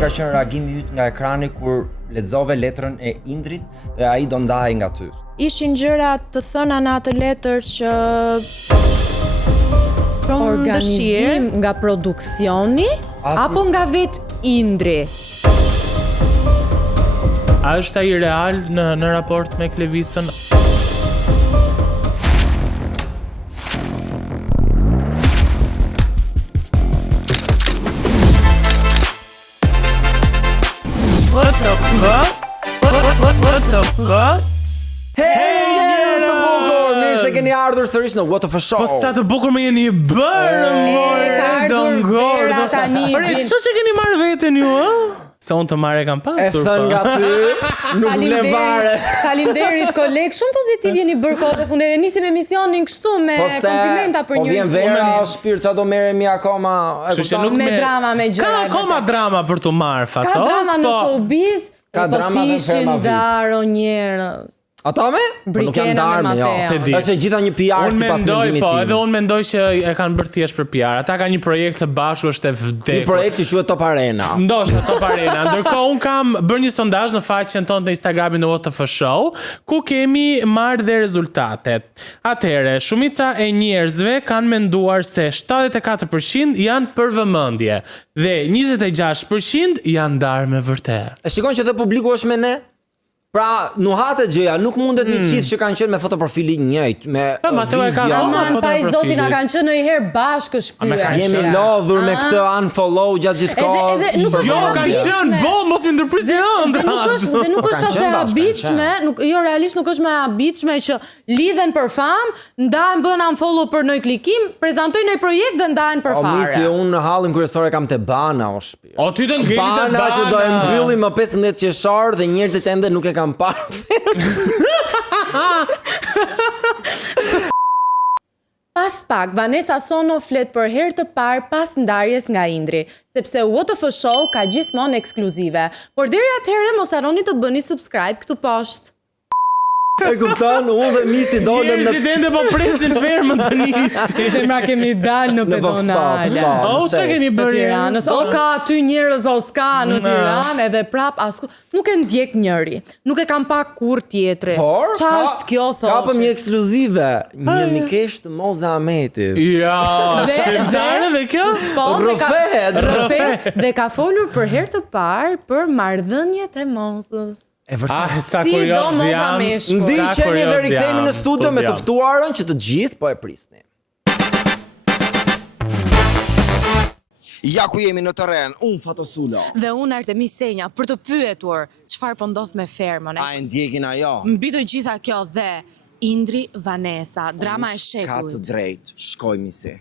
ka qenë reagimi yt nga ekrani kur lexove letrën e Indrit dhe ai do ndahej nga ty? Ishin gjëra të thëna në atë letër që organizim nga produksioni apo nga vet Indri? A është ai real në raport me Klevisën? What the fuck? Hey, të bukur! Mirë se keni ardhur sërish në What of a Show. Po sa të bukur më jeni bërë, Vera tani. Ço që keni marrë veten ju, ë? Se unë të marrë kam pasur. E thën nga ty, nuk vlen vare. Faleminderit koleg, shumë pozitiv jeni bërë kohë të fundit. Nisim emisionin kështu me komplimenta për Po njëri vjen Vera shpirt, çfarë do merremi akoma? Me drama, me gjëra. Ka akoma drama për të marrë fatos. Ka drama në showbiz. Ka drama dhe ferma vit. Ndaro njerëz. Ata me? Po nuk janë darme, jo. Është gjitha një PR sipas mendimit tim. Edhe unë mendoj që e kanë bërë thjesht për PR. Ata kanë një projekt të bashku, është e vdekur. Një projekt që quhet Top Arena. Ndoshta Top Arena. Ndërkohë un kam bërë një sondazh në faqen tonë të Instagramit në What of a Show, ku kemi marrë dhe rezultatet. Atëherë, shumica e njerëzve kanë menduar se 74% janë për vëmendje dhe 26% janë ndarë me vërtet. E shikon që dhe publiku është me ne? Pra, nuhate gjëja, nuk mundet një çift që kanë qenë me fotoprofilin njëjt, me video. Pa i zotin a kanë qenë ndonjëherë bashkë shpyer. Jemi lodhur me këtë unfollow gjatë gjithë kohës. Jo, kanë qenë boll, mos më ndërprisni ëndrat. Dhe nuk është as e habitshme, jo realisht nuk është më e habitshme që lidhen për famë, ndahen bën unfollow për ndonjë klikim, prezantojnë një projekt dhe ndahen për fare. O misi, unë në hallin kryesore kam te Bana o shpirt. O ty të ngeli te Bana. Bana që do e mbyllim më 15 qershor dhe njerëzit ende nuk e kam parë. Pas pak, Vanessa Sono flet për herë të parë pas ndarjes nga Indri, sepse What of a Show ka gjithmonë ekskluzive. Por deri atëherë mos harroni të bëni subscribe këtu poshtë. E kupton, unë dhe misi dolëm në... Presidente po presin fermën të nisi. Dhe mra kemi dalë në pedonale. O, që keni bërë? Tiranës, o ka aty njerëz o s'ka në Tiranë, edhe prap asku... Nuk e ndjek njëri, nuk e kam pa kur tjetri. Por, qa është kjo, thoshë? Kapëm një ekskluzive, një mikesh të Moza Ahmetit. Ja, shqiptare dhe kjo? Rëfet. Dhe ka folur për herë të parë për marrëdhëniet e Mozës. E vërtet. Sa kurioz jam. Ndiqeni dhe rikthehemi në studio me të ftuarën që të gjithë po e prisnin. Ja ku jemi në terren, unë Fatosulo. Dhe unë Artemis Senja për të pyetur çfarë po ndodh me fermën. A e ndjekin ajo? Mbi të gjitha kjo dhe Indri Vanessa, drama e shekullit. Ka të drejtë, shkojmë si.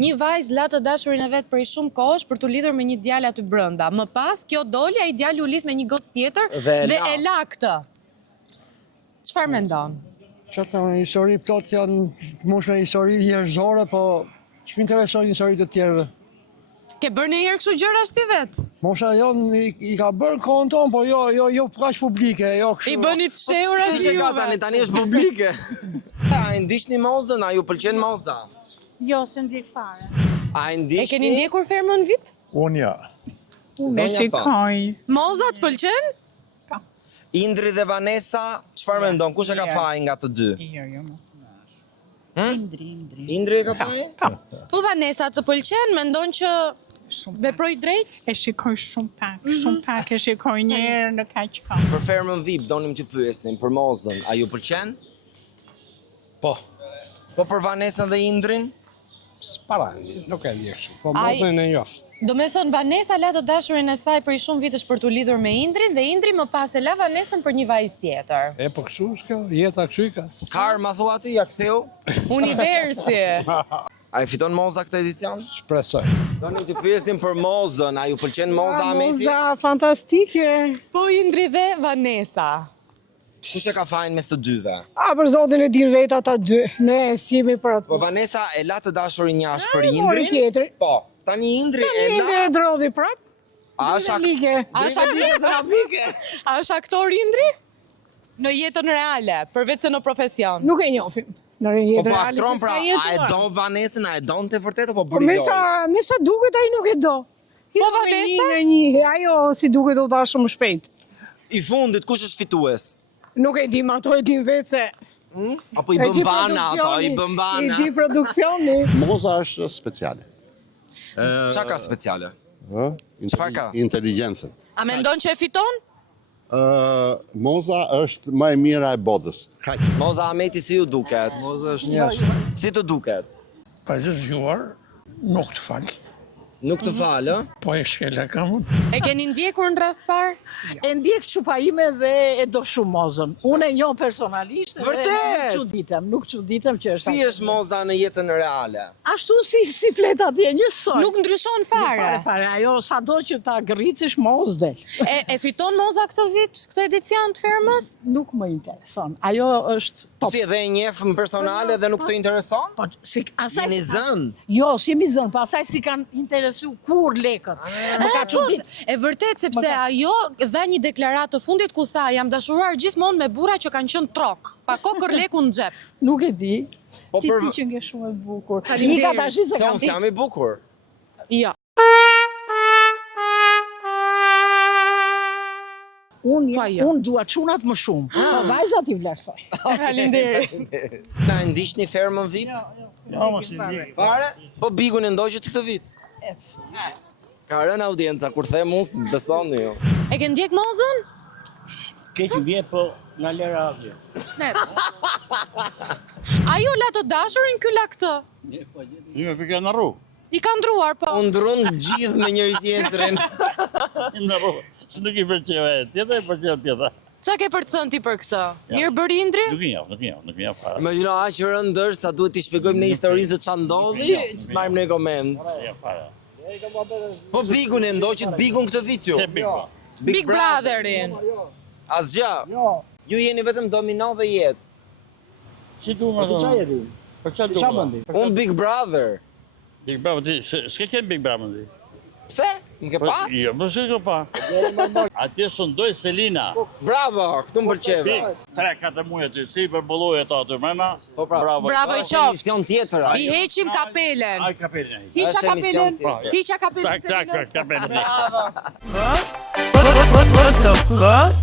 Një vajzë la të dashurin e vet prej shumë kohësh për të lidhur me një djalë aty brenda. Më pas kjo doli, ai djali u lidh me një gocë tjetër dhe e la këtë. Çfarë mendon? Çfarë histori plot janë moshë histori njerëzore, po ç'më intereson historitë të tjerëve. Ke bërë ndonjëherë kështu gjëra ti vet? Mosha jonë i ka bërë kohën tonë, po jo kaq publike, jo kështu. I bëni të shehur aty juve. Tani është publike. A e ndiqni Mozën, a ju pëlqen Moza? Jo, se ndjek fare. A e ndiqni? E keni ndjekur fermën VIP? Unë ja. Unë shikoj. Moza të pëlqen? Indri dhe Vanessa, çfarë mendon? Kush e ka fajin nga të dy? Jo, mos më dash. Indri e ka fajin? Po Vanessa të pëlqen, mendon që veproj drejt? E shikoj shumë pak, e shikoj njerë në kaq kohë. Për fermën VIP donim t'ju pyesnim për Mozën, a ju pëlqen? Po. Po për Vanessa dhe Indrin? S'para, nuk e di kështu. Po Mozën e njoh. Do me thonë Vanessa la të dashurin e saj për shumë vitësh për t'u lidhur me Indrin dhe Indri më pas e la Vanessën për një vajzë tjetër. E po kështu është kjo, jeta kështu i ka. Karma thua ti, ja ktheu? Universi. A e fiton Moza këtë edicion? Shpresoj. Donim t'ju pyesnim për Mozën, a ju pëlqen Moza Ahmeti? Moza fantastike. Po Indri dhe Vanessa. Kush e ka fajin mes të dyve? Për zotin e din vetë ata dy, ne simi për atë. Po Vanessa e la të dashurin jashtë për mori Indrin? tjetri. Po, tani Indri e la... Indri e drodhi prap. A është aktor Indri? Në jetën reale, përveç se në profesion. Nuk e njohim. Në jetë Po reale. aktron pra, a e do Vanessën, a e don të vërtet apo bëri lojë? Me sa duket ai nuk e do. Po Hidhëm me një Vanessa? nga një, ajo si duket do ta shumë shpejt. I fundit kush është fitues? Nuk e dim, ato e dim vetë se Apo i e bën di bana ato, i produksioni, bën I bana. di produksioni. Moza është speciale. Qa ka speciale? Ë? Çfarë ka? Inteligjencën. A mendon që e fiton? Moza është më e mira e botës. Kaq. Moza Ahmeti si ju duket? Moza është njerëz. Si të duket? Pa zgjuar, nuk të falë. Nuk të falë, ë? Po e shkela kam unë. E keni ndjekur në rreth parë? E ndjek çupa ime dhe e do shumë Mozën. Unë e njoh personalisht dhe Vërtet? nuk çuditem që është. Si është Moza në jetën reale? Ashtu si flet atje njësoj. Nuk ndryshon fare. Fare, ajo sado që ta gërricish Moz del. E fiton Moza këtë vit, këtë edicion të fermës? Nuk më intereson. Ajo është top. Si edhe e njeh në personale dhe nuk të intereson? Po si asaj Jeni zën? Jo, si mi zën, po asaj si kanë interesu kur lekët. Më ka çudit. E vërtet, sepse ajo dha një deklaratë të fundit ku tha jam dashuruar gjithmonë me burra që kanë qenë trok, pa kokër lekun në xhep. Nuk e di. Po Ti për- që nge shumë e bukur. Faleminderit. Ika tash se Se kam unë jam i bukur. Jo. Unë dua çunat më shumë. Po vajzat i vlerësoj. Faleminderit. Na e ndiqni fermën vit? Jo, mos i di. Fare? Po bigun e ndoqët këtë vit? Ka rënë audienca, kur them unë, s'të besoni ju. E ke ndjek Mozën? Keq vjet, po nga lera avje. Shnet. Ajo la të dashurin ky la këtë. Një për në rrugë. I ka ndruar, po. U ndrun gjithë me njëri tjetrin. Në rrugë. Se nuk i përqeve tjetër, i përqeve tjetër. Qa ke për të thënë ti për këtë? Mirë bëri Indri? Nuk i jam fara. Imagjino aq rëndë është sa duhet t'i shpjegojmë në historisë të ç'a ndodhi, që të marrim në koment. Nuk i jam fara. Po bigun e ndoqët bigun këtë vit ju. Se big po. Big Brotherin. Asgjë. Jo. Ju jeni vetëm domino dhe jetë. Si du më Qa thonë? jeti? Për qa du Qa më bëndi? Unë Big Brother. Big Bravo, ti, s'ke kem Big Bravo ti? Pse? Më ke pa? Jo, më s'ke pa. Atje sondoj Selina. Bravo, këtu më pëlqeve. Big, 3-4 muaj ty, si për bolloj ato aty mrena. Po pra. Bravo. Bravo i Është qoftë. emision tjetër. I heqim kapelen. Ai kapelin ai. Hiqa Është emision kapelen. tjetër. Hiqa kapelen. Tak, kapelin. Bravo. What the fuck?